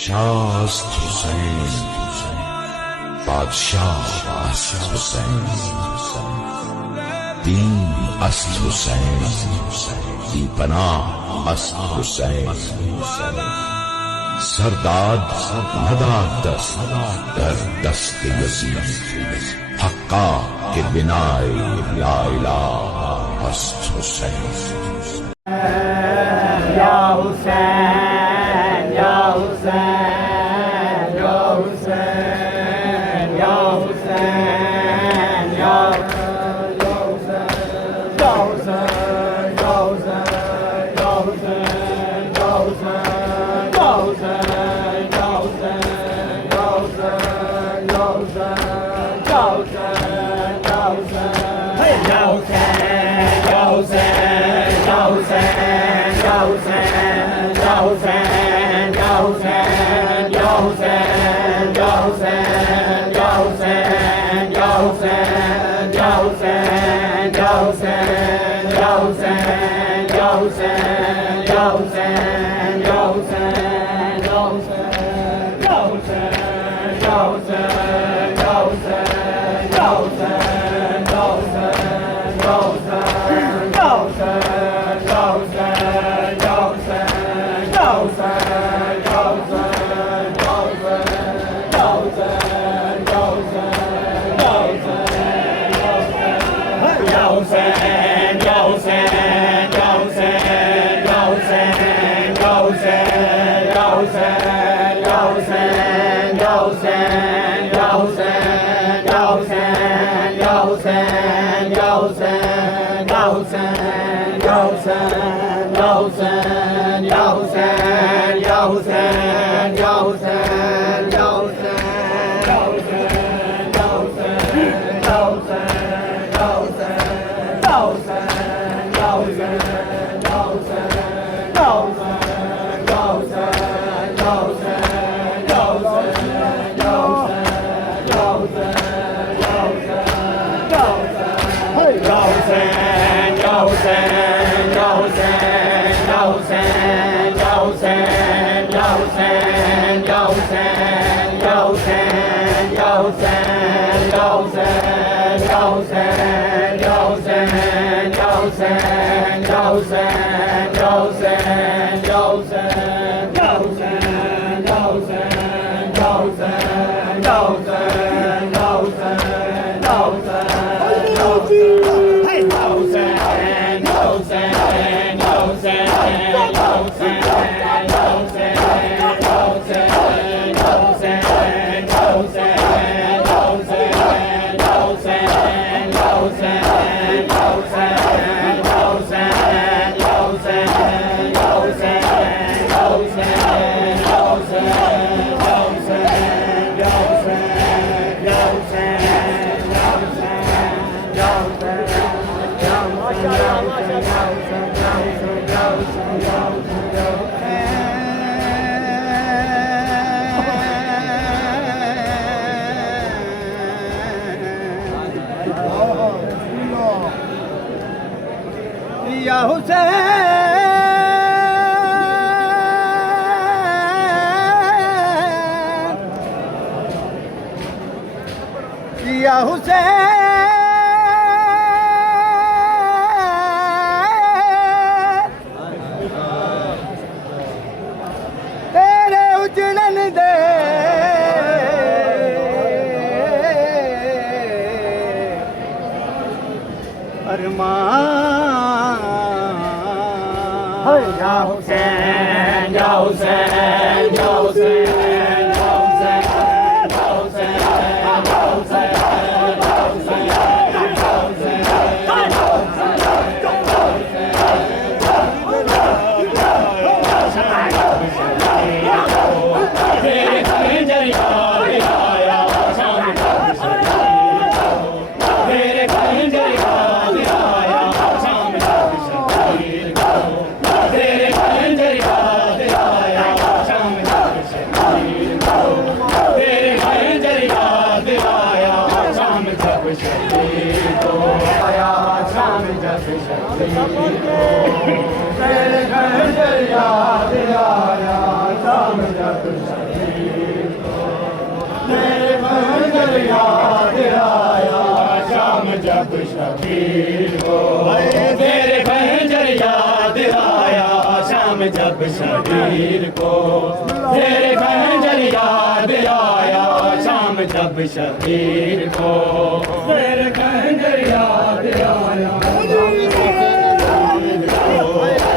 शाह हुसैन, बादशाह हुसैन, दीन अस्त हुसैन, दी पनाह अस्त हुसैन, सरदाद नदाद दस्त दर दस्त यजीद, हक्का के बिनाए ला इलाहा अस्त हुसैन। या हुसैन, या हुसैन, या हुसैन, या हुसैन, या Yeah. खंजर याद आया शाम जब शबीर को, तेरे खंजर याद आया शाम जब शबीर को, तेरे खंजर याद आया शाम जब शबीर को, तेरे खंजर याद आया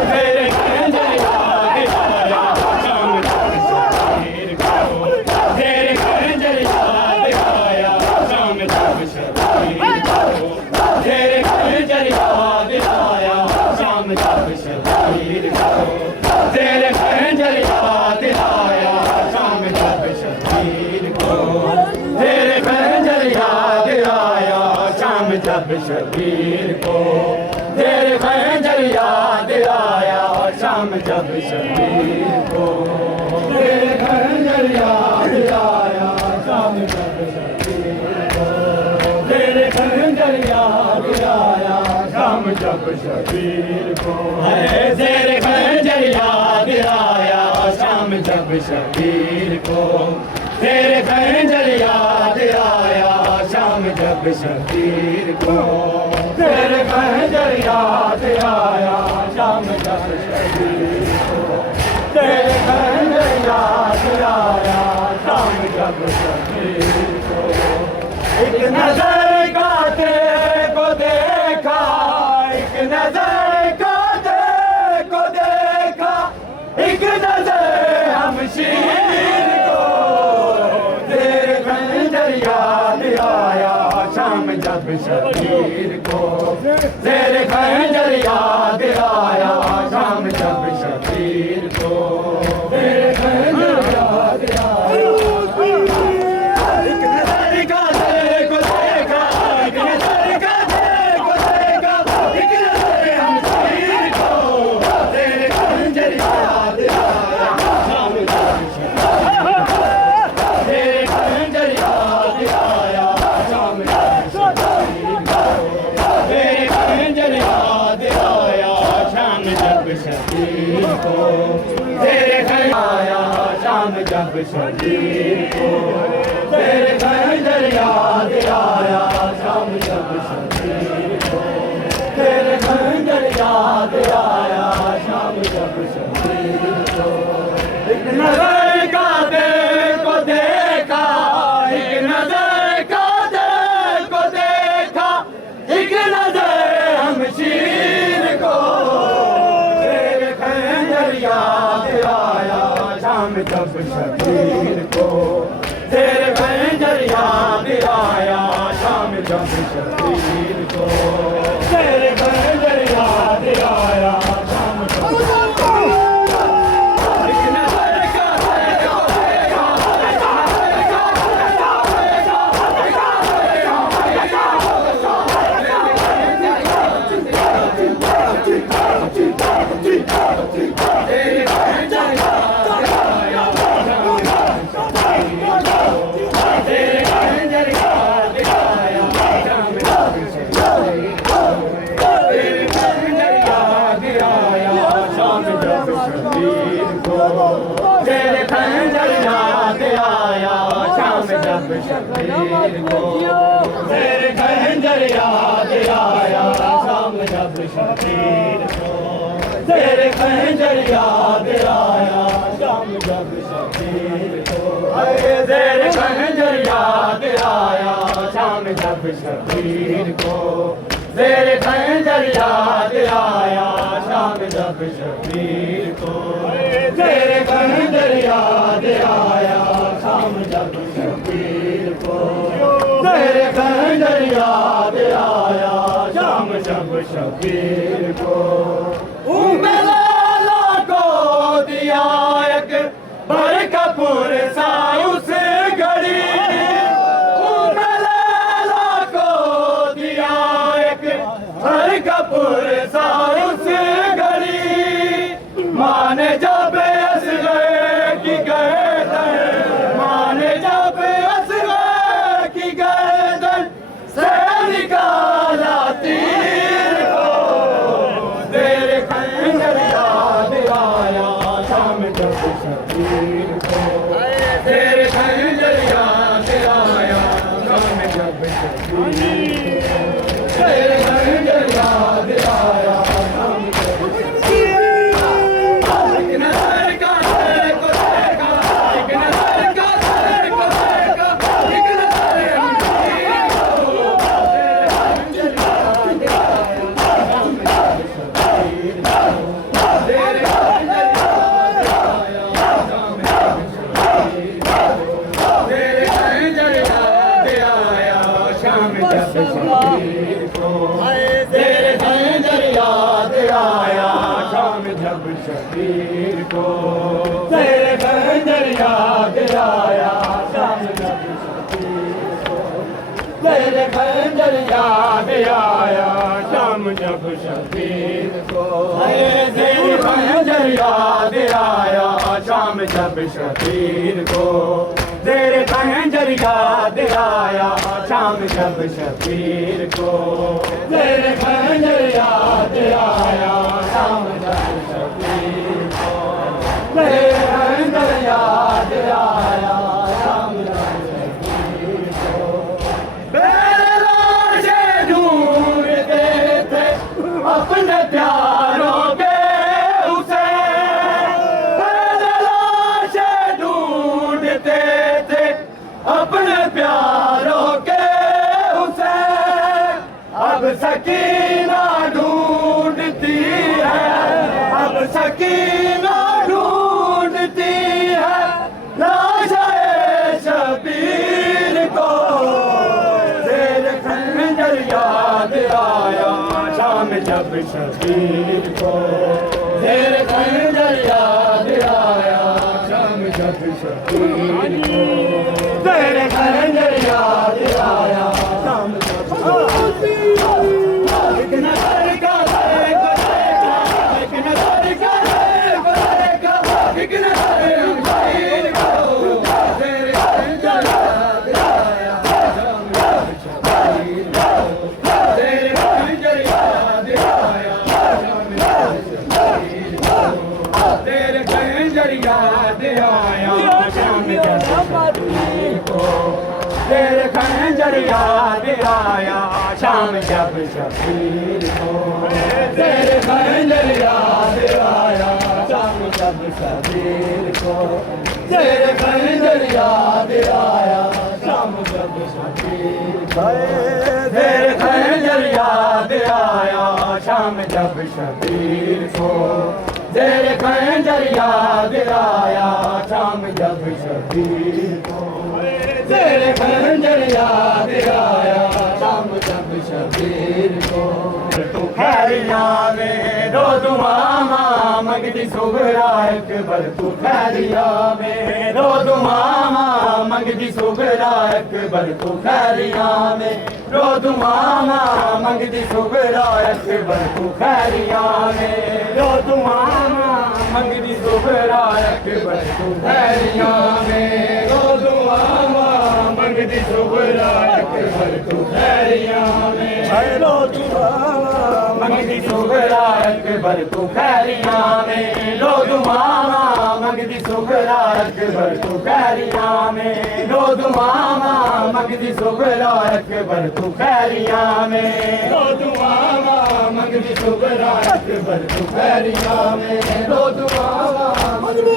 तेरे खंजर याद आया शाम जब शबीर को, तेरे खंजर याद आया शाम जब शबीर को, तेरे खंजर याद आया शाम जब शबीर को, तेरे खंजर याद आया शाम जब शबीर को, तेरे खंजर याद आया शाम जब शबीर को, तेरे खंजर याद आया शाम जब शबीर को, तेरे खंजर याद आया शाम जब शबीर को, तेरे खंजर याद आया शाम जब शबीर को, तेरे खंजर याद आया शाम जब शबीर को, तेरे खंजर याद आया शाम जब शबीर को, तेरे खंजर याद आया शाम जब शबीर को, तेरे खंजर याद आया शाम जब शबीर को, एक नजर का तेरे को देखा, एक नजर का तेरे को देखा, एक नजर हमशीर को, तेरे खंजर याद आया शाम जब शबीर को, तेरे खंजर याद आया शाम जब शबीर को, तेरे खंजर याद आया एक नजर का तेरे को देखा, एक नजर का तेरे को देखा, एक नजर हमशीर को, तेरे खंजर याद आया शाम जब शबीर को, तेरे खंजर याद आया शाम जब शबीर को, तेरे खंजर याद आया शाम जब शबीर को, तेरे खंजर आया शाम जब शबीर को, तेरे खंजर याद आया शाम जब शबीर को, तेरे खंजर याद आया शाम जब शबीर को, एक नजर का तेरे को देखा, एक नजर का तेरे को देखा, एक नजर हमशीर को, तेरे खंजर याद आया शाम जब शबीर को, तेरे खंजर याद आया शाम जब शबीर को, तेरे खंजर याद आया शाम जब एक नजर का तेरे को देखा, एक नजर का तेरे को देखा, एक तेरे खंजर याद आया शाम जब शबीर को, तेरे खंजर याद आया शाम जब शबीर को, तेरे खंजर याद आया शाम जब शबीर को, तेरे खंजर याद आया शाम जब शबीर को, तेरे खंजर याद आया शाम जब शबीर को, तेरे खंजर याद आया शाम जब शबीर को, तेरे खंजर याद आया शाम जब शबीर को, तेरे खंजर याद आया शाम जब शबीर को, तेरे खंजर याद आया शाम जब शबीर को, तेरे खंजर याद आया शाम जब शबीर को, उम्र को दिया एक भर कपूर सा उस घड़ी, उम्र को दिया एक भर कपूर सा उस घड़ी, माने जब असग़र की गर्दन, माने जब असग़र की गर्दन से निकाला तीर को, तेरे खंजर याद आया शाम जब शबीर को, शबीर को, तेरे खंजर याद आया शाम जब शबीर को, तेरे खंजर याद आया शाम जब शबीर को, तेरे खंजर याद आया शाम जब शबीर को, तेरे खंजर याद आया शाम जब शबीर को, तेरे खंजर याद आया शाम जब शबीर को, तेरे खंजर याद आया शाम जब शबीर को, तेरे खंजर याद आया शाम जब शबीर को, मेरे लाशें ढूंढते थे अपने प्यारों के उसे, मेरे लाशें ढूंढते थे अपने प्यारों के उसे, अब सकीना ढूंढती है, अब सकीना ढूंढती है लाशे शबीर को, तेरे खंजर याद आया शाम जब शबीर को, तेरे खंजर याद आया शाम जब शबीर को, तेरे खंजर याद आया शाम जब शबीर को, एक नजर का देखा, एक नजर का देखा, एक नजर शबीर को, तेरे खंजर याद आया शाम जब शबीर को, तेरे खंजर याद आया शाम जब शबीर को, तेरे खंजर याद आया शाम जब शबीर को, तेरे खंजर याद आया शाम जब शबीर को, तेरे खंजर याद आया शाम जब शबीर को, तेरे खंजर याद आया शाम जब शबीर को, तेरे खंजर याद आया शाम जब शबीर को, तेरे खंजर याद आया शाम जब शबीर को, तेरे खंजर याद आया शाम जब शबीर को, तू खैरिया में रो दुआमा मंगदी सुगरा अकबर, तू खैरिया में रो दुआमा मंगदी सुगरा अकबर, तू खैरिया में रो दुआमा मंगदी सुगरा अकबर, तू खैरिया में रो दुआमा मंगदी सुगरा अकबर, तू खैरिया में रो दुआमा मंगदी सुगरा अकबर, तू खैरिया में रो दुआमा मंगदी सुगरा अकबर, तू खैरिया में रो दुआमा मंगदी सुगरा अकबर, तू खैरिया में रो दुआमा मंगदी सुगरा अकबर, तू खैरिया में रो दुआमा मंगदी सुगरा अकबर, तू खैरिया में रो दुआमा मंगदी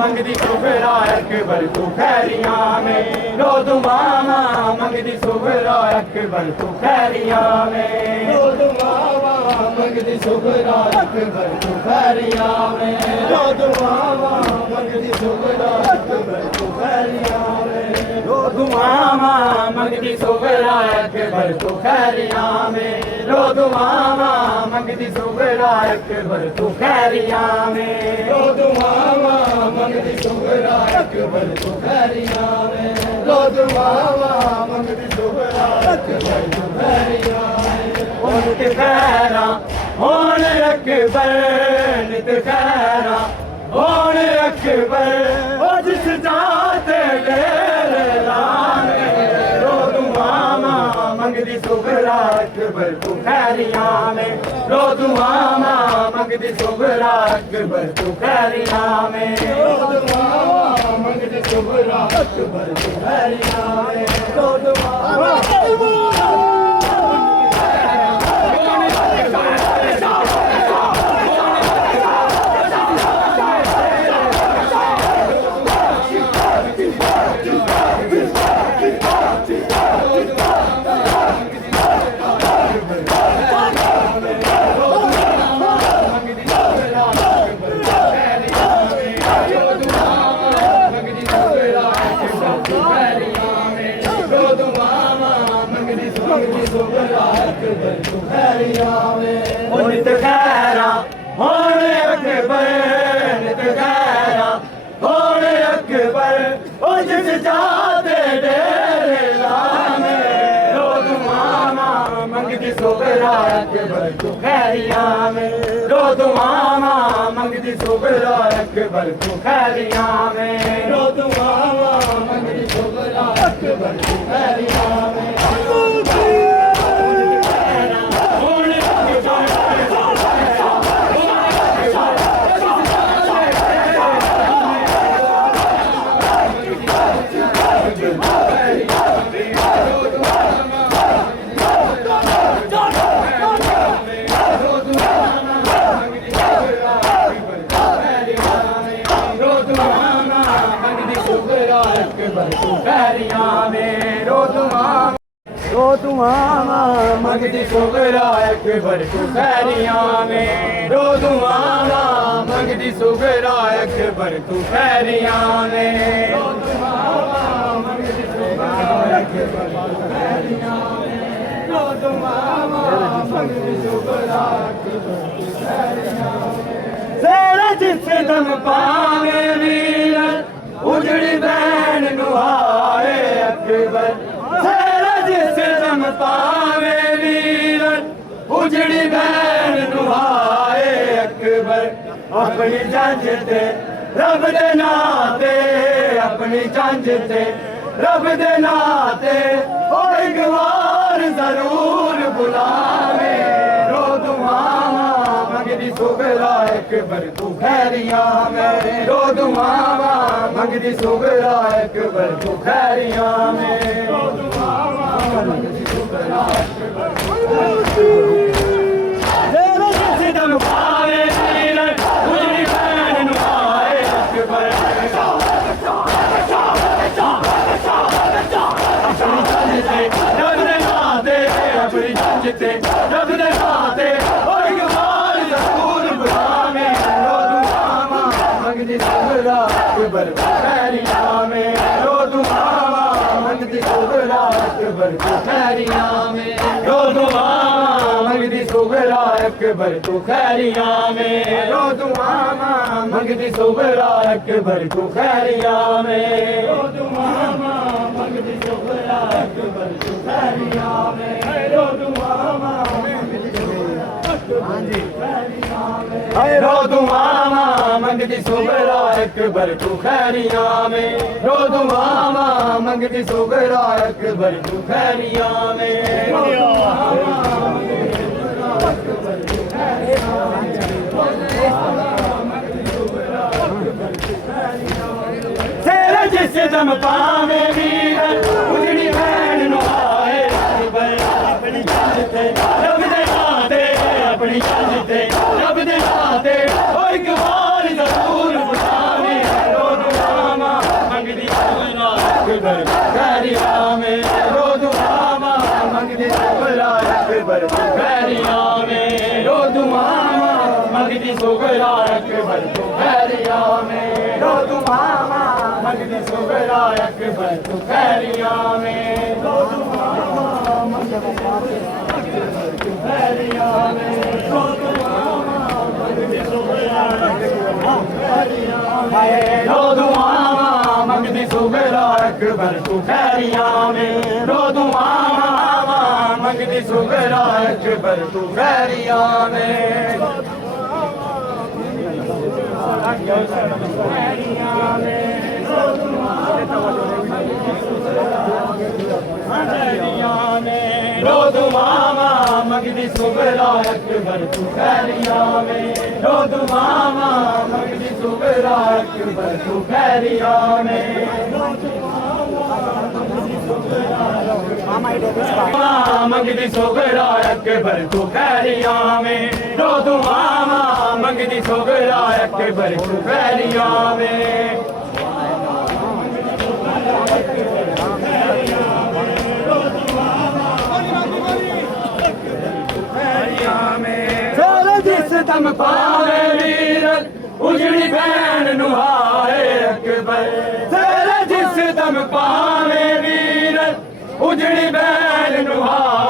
मंगदी सुगरा अकबर, तू खैरिया में रो दुआमा मंगदी सुगरा अकबर, तू खैरिया में रो दुआमा मंगदी सुगरा अकबर, तू खैरिया में रो दुआमा मंगदी सुगरा अकबर, तू खैरिया में रो दुआमा मंगदी सुगरा अकबर, तू खैरिया में रो दुआमा मंगदी सुगरा अकबर, तू खैरिया में रो दुआमा मंगदी सुगरा अकबर, तू खैरिया में रो दुआमा मंगदी सुगरा अकबर, तू खैरिया में नित खैरा होन अकबर, नित खैरा होन अकबर, ओ जिस जाते रो दुआमा मंगदी सुगरा अकबर, तू खैरिया में रो दुआमा मंगदी सुगरा अकबर, तू खैरिया में रो दुआमा मंगदी सुगरा अकबर, तू खैरिया में रो दुआमा मंगदी सुगरा अकबर तू खैरिया में नित खैरा होने अकबर नित खैरा होने अकबर ओ जिस जाते डेरे लाने रोज मामा मंगदी सुगरा अकबर तू खैरिया में रोज मामा मंगदी सुगरा अकबर तू खैरिया में रोज मामा मंगदी सुगरा अकबर तू खैरिया में रोज मामा मंगदी सुगरा अकबर तू खैरिया में रोज मामा मंगदी सुगरा अकबर तू खैरिया में रोज मामा मंगदी सुगरा अकबर तू खैरिया में रोज मामा मंगदी सुगरा अकबर तू खैरिया में तेरा जिसे दम पावे वीर उजड़ी बहन नुहाए अकबर जिसे दम पावे वीर उजड़ी बहन नुहाए अकबर अपनी जंज ते रब दे नाते अपनी जंज ते रब दे नाते और गवार जरूर बुलावे रो दुआवा मंगदी सुगरा अकबर तू खैरिया में रो दुआवा मंगदी सुगरा अकबर तू खैरिया में रो दुआवा मंगदी सुगरा अकबर तेरे जिसे दम पावे वीर उजड़ी बहन नुहाए अकबर अपनी जंज ते रब दे नाते और गवार जरूर बुलावे रो दुआवा मंगदी सुगरा अकबर तू खैरिया में रो दुआवा मंगदी सुगरा अकबर तू खैरिया में रो दुआवा मंगदी सुगरा अकबर तू खैरिया में रो दुआवा मंगदी सुगरा अकबर तू खैरिया में रो दुआवा मंगदी सुगरा अकबर तू खैरिया में रो दुआवा मंगदी सुगरा रो दुआवा मंगदी सुगरा अकबर तू खैरिया में रो दुआवा मंगदी सुगरा अकबर तू खैरिया में रो दुआवा मंगदी सुगरा अकबर तू खैरिया तेरे जिसे दम पावे वीर उजड़ी बहन नुहाए अकबर अपनी जंज ते रब दे नाते अपनी जंज ते रब दे नाते और गवार जरूर बुलावे रो दुआवा मंगदी सुगरा अकबर खैरिया में रो दुआवा मंगदी सुगरा अकबर खैरिया में रो दुआवा मंगदी सुगरा अकबर खैरिया में रो दुआवा मंगदी सुगरा अकबर तू खैरिया में रो दुआवा मंगदी सुगरा अकबर तू खैरिया में रो दुआवा मंगदी सुगरा अकबर खैरिया में रो दुआवा मंगदी सुगरा अकबर तू खैरिया में रो दुआवा मंगदी सुगरा अकबर तू खैरिया में रो दुआवा मंगदी सुगरा अकबर तू खैरिया में रो दुआवा मंगदी सुगरा अकबर तू खैरिया में मंगदी सुगरा अकबर तू खैरिया में रो दुआवा मंगदी सुगरा अकबर तू खैरिया में जिस दम पावे वीर उजड़ी बहन नुहाए अकबर तेरे जिस दम पावे वीर उजड़ी बहन नुहाए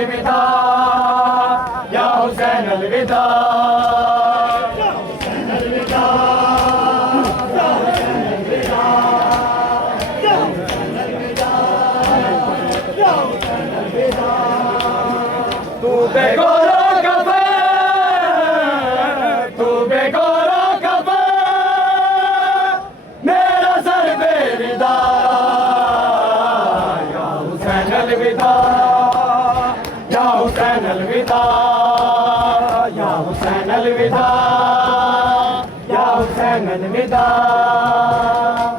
अलविदा या हुसैन अलविदा या हुसैन अलविदा या हुसैन अलविदा या हुसैन अलविदा या हुसैन अलविदा तू बेगोरा कफे तू बेगोरा कफे मेरा सर बेरिदा या हुसैन अलविदा या हुसैन अलविदा या हुसैन अलविदा या हुसैन अलविदा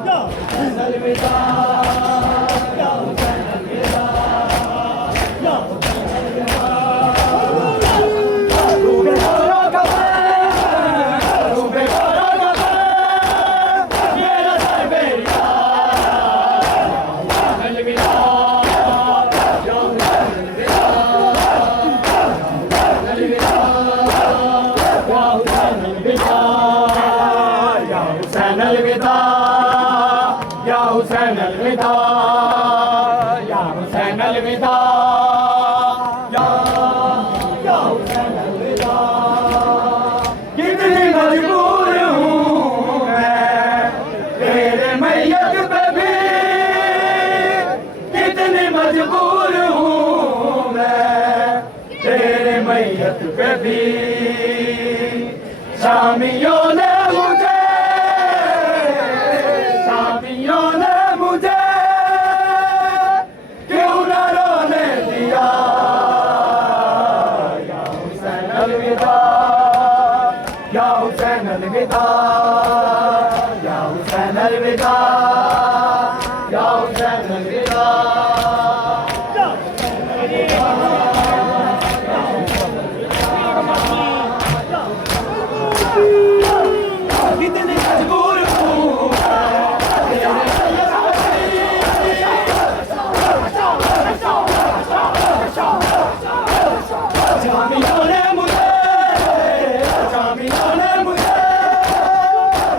या हुसैन अलविदा या हुसैन अलविदा या हुसैन अलविदा तू बेगोरा कफे तू बेगोरा कफे मेरा सर बेरिदा या अलविदा या हुसैन अलविदा या हुसैन अलविदा या हुसैन अलविदा या हुसैन अलविदा या हुसैन अलविदा कितनी मजबूर हूँ मैं तेरे मैयत पे भी कितनी मजबूर हूँ मैं तेरे मैयत पे भी शामियों ने मुझे क्यों न रोने दिया या हुसैन अलविदा या हुसैन अलविदा या हुसैन अलविदा या हुसैन अलविदा कितनी मजबूर हूँ जामियों ने मुझे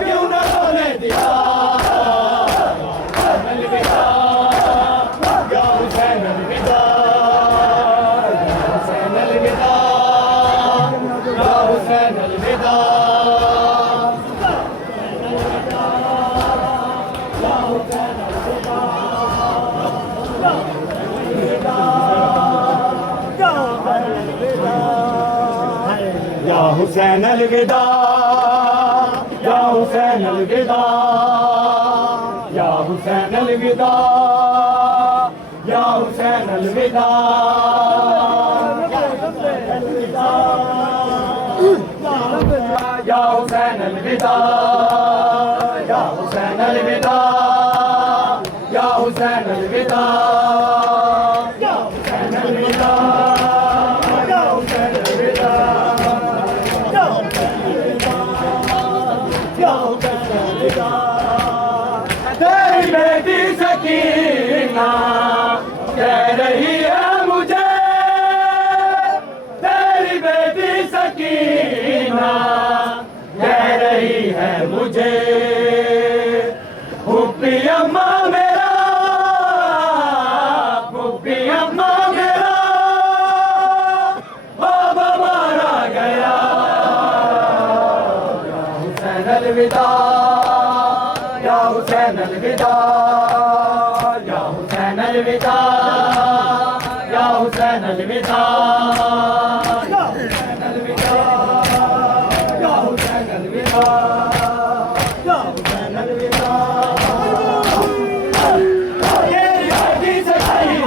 क्यों न रोने दिया अलविदा या हुसैन अलविदा या हुसैन अलविदा या हुसैन अलविदा या हुसैन अलविदा या हुसैन अलविदा या हुसैन अलविदा या हुसैन अलविदा या हुसैन अलविदा या हुसैन अलविदा या हुसैन अलविदा या हुसैन अलविदा या हुसैन अलविदा तेरी बेटी सकीना कह रही है मुझे तेरी बेटी सकीना कह रही है मुझे फूफी अम्मा मेरा फूफी अम्मा मेरा बाबा मारा गया या हुसैन अलविदा या हुसैन अलविदा या हुसैन अलविदा या हुसैन अलविदा या हुसैन अलविदा या हुसैन अलविदा या हुसैन अलविदा तेरी बेटी से कही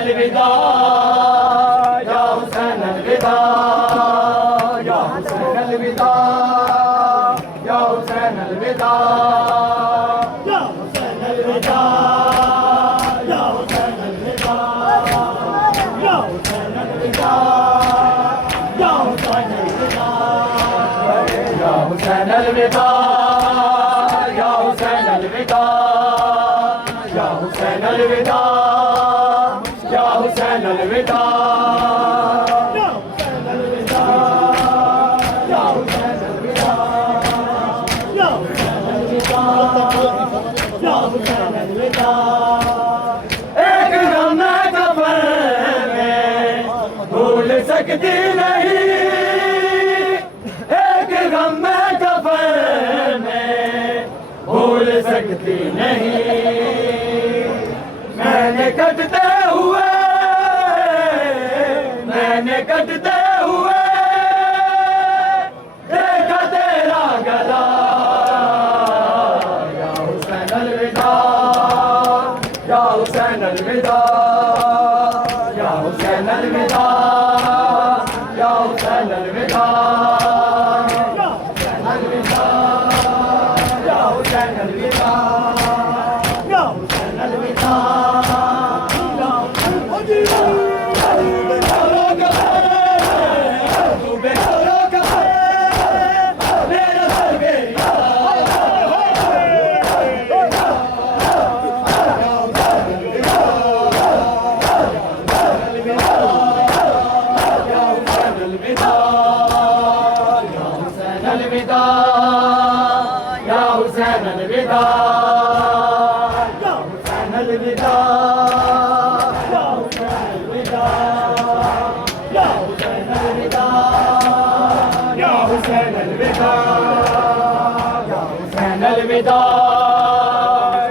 अलविदा या हुसैन अलविदा या हुसैन अलविदा या हुसैन अलविदा या हुसैन अलविदा या हुसैन अलविदा या हुसैन अलविदा या हुसैन अलविदा या हुसैन अलविदा दिखती नहीं। मैंने कटते हुए देखा तेरा गला, या हुसैन अलविदा, या हुसैन अलविदा, या हुसैन अलविदा, या हुसैन अलविदा, अलविदा, या हुसैन अलविदा, या हुसैन अलविदा। अलविदा, या हुसैन अलविदा, या हुसैन अलविदा, या हुसैन अलविदा, या हुसैन अलविदा, या हुसैन अलविदा,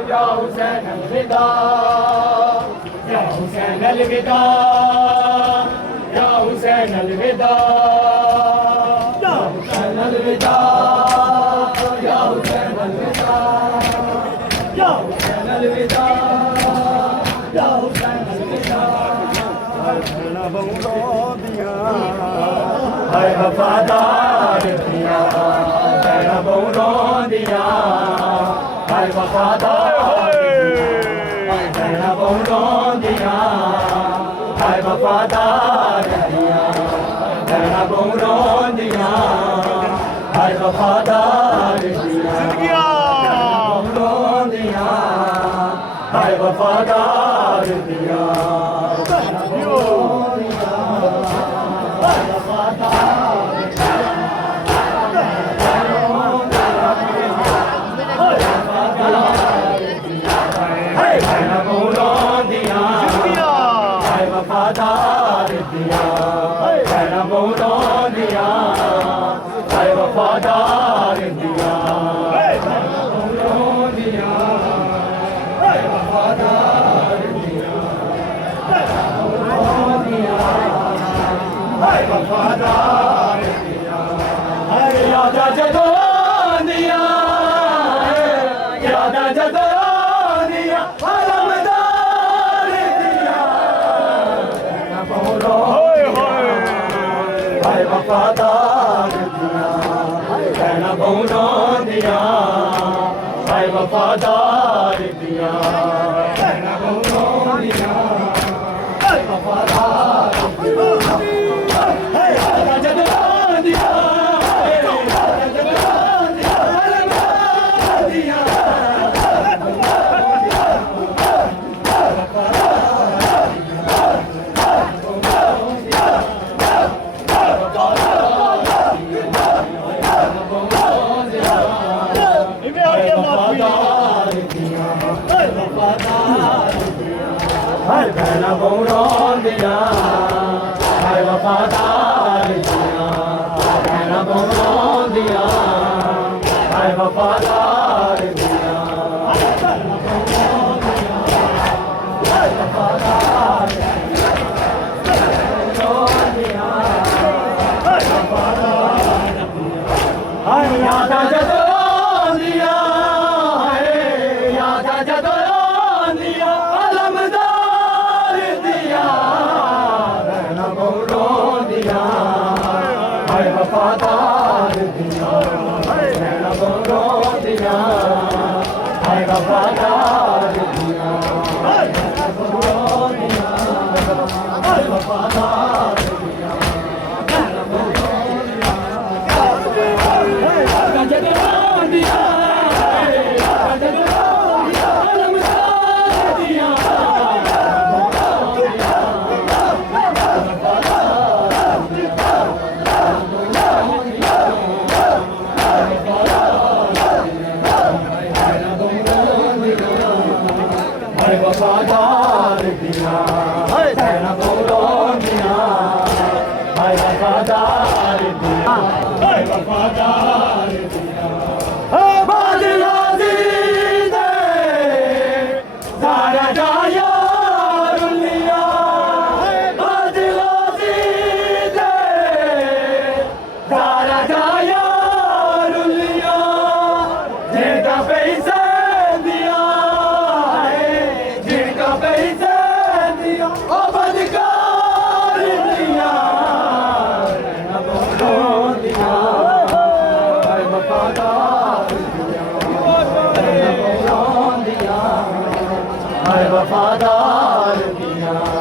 या हुसैन अलविदा, या हुसैन अलविदा, या हुसैन अलविदा, या हुसैन अलविदा, अलविदा, या हुसैन अलविदा, या हुसैन अलविदा, या हुसैन अलविदा। हाय वफादार दिया, तेरा बहुरों दिया, हाय वफादार, तेरा बहुरों दिया, हाय वफादार दिया, तेरा बहुरों दिया, हाय वफादार दिया, बहुरों दिया, हाय वफादार दिया, वफादार दिया, तेरा बहुरों दिया, हाय वफादार दिया, बहुरों दिया, हाय वफादार दिया, बहुरों दिया, हाय वफादार दिया, हाय यादा जदों दिया, यादा जदों दिया, अलमदार दिया, हाय वफादार दिया, कहना बहुरों दिया, हाय वफादार दिया, कहना बहुरों दिया, हाय वफादार दिया, हाय यादा जदों दिया, यादा जदों दिया, अलमदार दिया, हाय कहना बहुरों दिया, हाय वफादार दिया, कहना बहुरों दिया, हाय वफादार दिया, कहना बहुरों दिया, हाय वफादार दिया, हाय वफादार दिया, हाय यादा जदों दिया, हाय यादा जदों दिया, अलमदार दिया, कहना बहुरों दिया, हाय वफादार दिया, कहना बहुरों दिया, हाय वफादार दिया, कहना बहुरों दिया, हाय वफादार दिया, कहना बहुरों दिया, यादा जदों दिया, यादा जदों दिया, अलमदार दिया, हाय वफादार दिया, कहना बहुरों दिया, हाय वफादार दिया, हाय वफादार दिया, बादल आज़ीज़ जिनका पैसा दिया है जिनका पैसा दिया ओ बदकार दिया दिया है वफादार दिया है वफादार दिया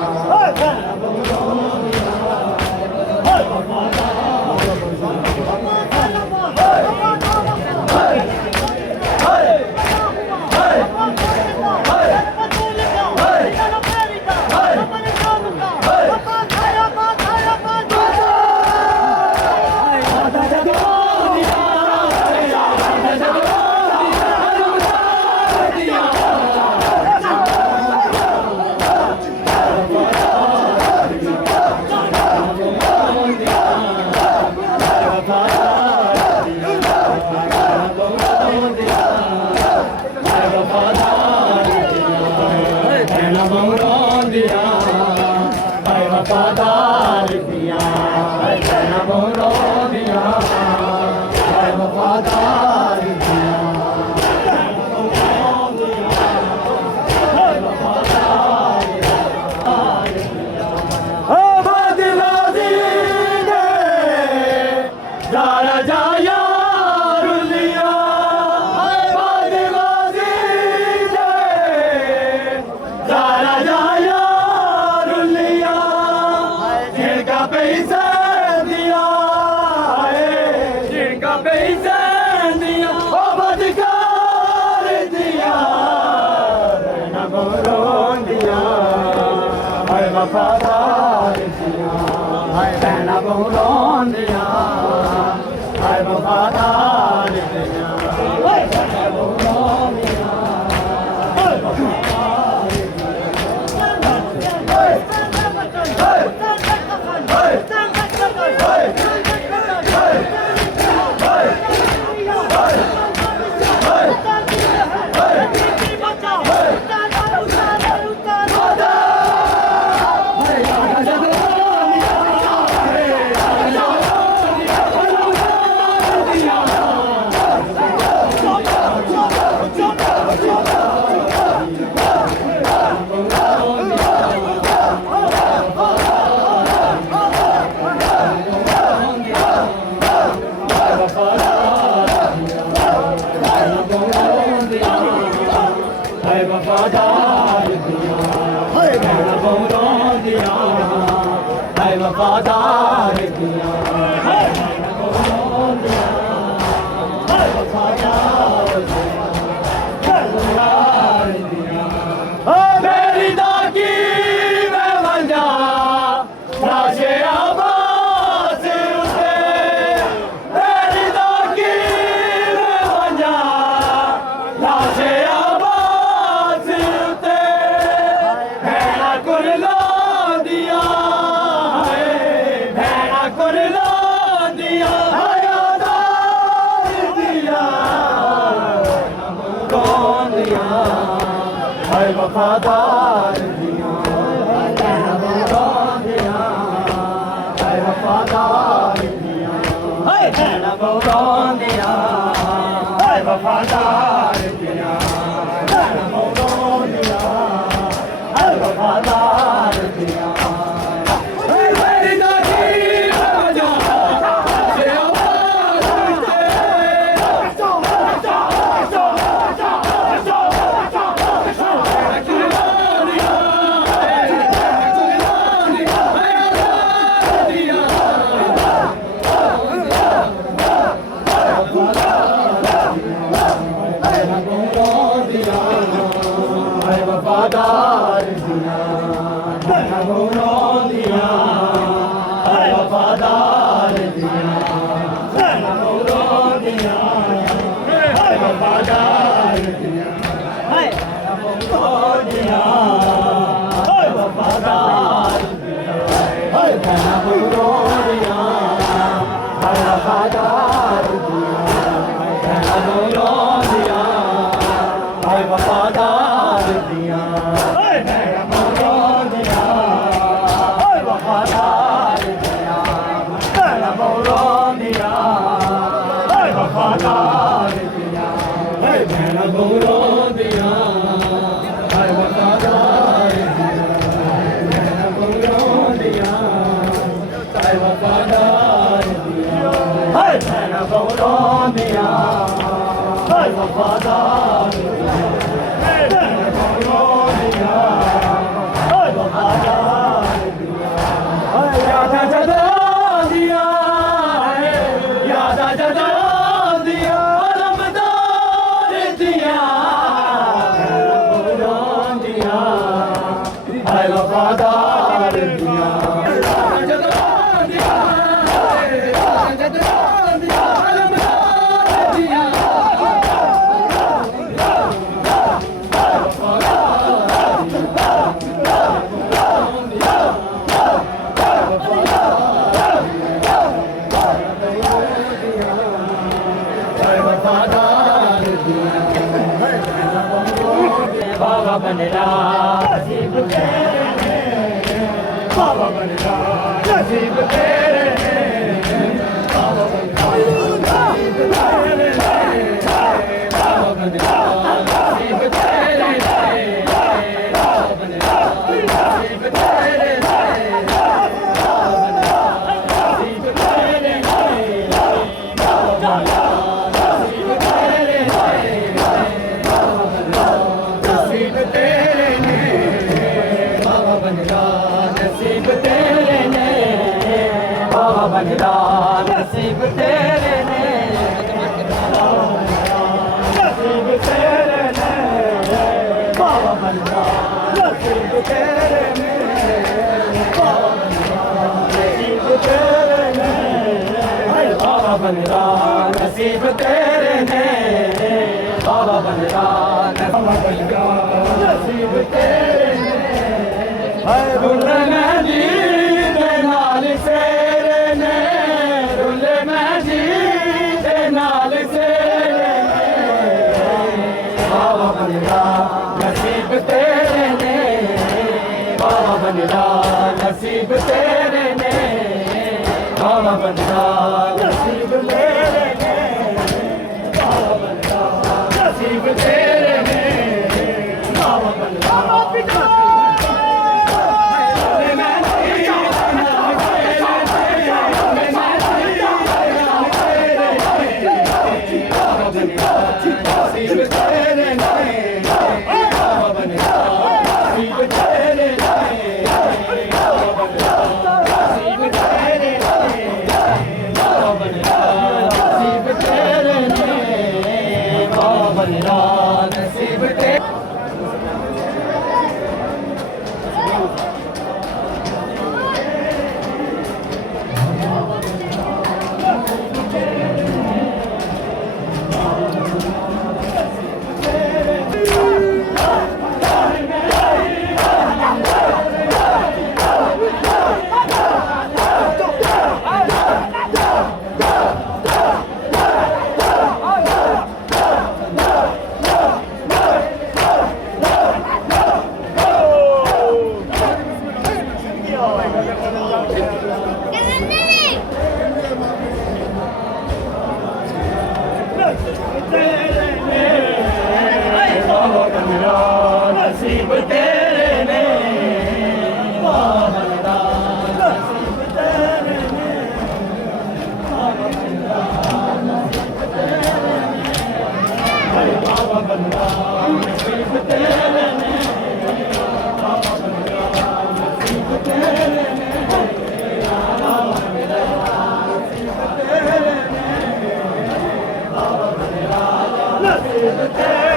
वफादार दिया है बोलो दिया है वफादार दिया बदला दीने जारा जाया रुलिया बदला दीने जारा जाया जिनका पैसा दिया है जिनका पैसा दिया ओ बदकार दिया न बोलों दिया है वफादार दिया है न बोलों दिया है वफादार दिया वफादार दिया है बोलों दिया है वफादार दिया है बोलों दिया है वफादार दिया मेरी दागी में बन जा राशे आवाज उसे मेरी दागी में बन जा राशे वफादार दिया है वफादार दिया है बोलों दिया है वफादार दिया है बोलों दिया है वफादार दिया वफादार दिया है बोलों दिया है वफादार दिया है बोलों दिया है वफादार दिया है बोलों दिया है वफादार दिया है बोलों दिया है वफादार दिया है बोलों दिया है वफादार दिया वफादार दिया भैन बहुरों दिया हाय वफादार भैन बहुरों दिया हाय वफादार हाय भैन बहुरों दिया हाय वफादार भैन बहुरों दिया हाय वफादार यादा जदा दिया यादा जदा दिया रमदार दिया बहुरों दिया हाय वफादार दिया यादा जदा दिया यादा जदा दिया रमदार दिया बाबा बनरा नसीब तेरे ने बाबा बनरा नसीब तेरे ने बाबा बनरा नसीब तेरे ने बाबा बनरा नसीब तेरे ने बाबा बनरा नसीब तेरे ने बाबा बनरा नसीब तेरे ने बाबा बनरा नसीब तेरे ने बाबा बनरा नसीब तेरे ने नसीब तेरे ने बाबा बनरा नसीब तेरे ने बाबा बनरा नसीब तेरे ने हाय बाबा बनरा नसीब तेरे ने बाबा बनरा नसीब तेरे ने रुले महदी दे नाल सेरे ने रुले महदी दे नाल सेरे ने बाबा बनरा नसीब तेरे ने बाबा बनरा नसीब तेरे ने बाबा बनरा नसीब तेरे ने बाबा बनरा नसीब तेरे ने बाबा बनरा नसीब तेरे ने बाबा बनरा नसीब तेरे ने बाबा बनरा नसीब तेरे ने बाबा बनरा नसीब तेरे ने बाबा बनरा नसीब तेरे ने बाबा बनरा नसीब तेरे ने बाबा बनरा नसीब तेरे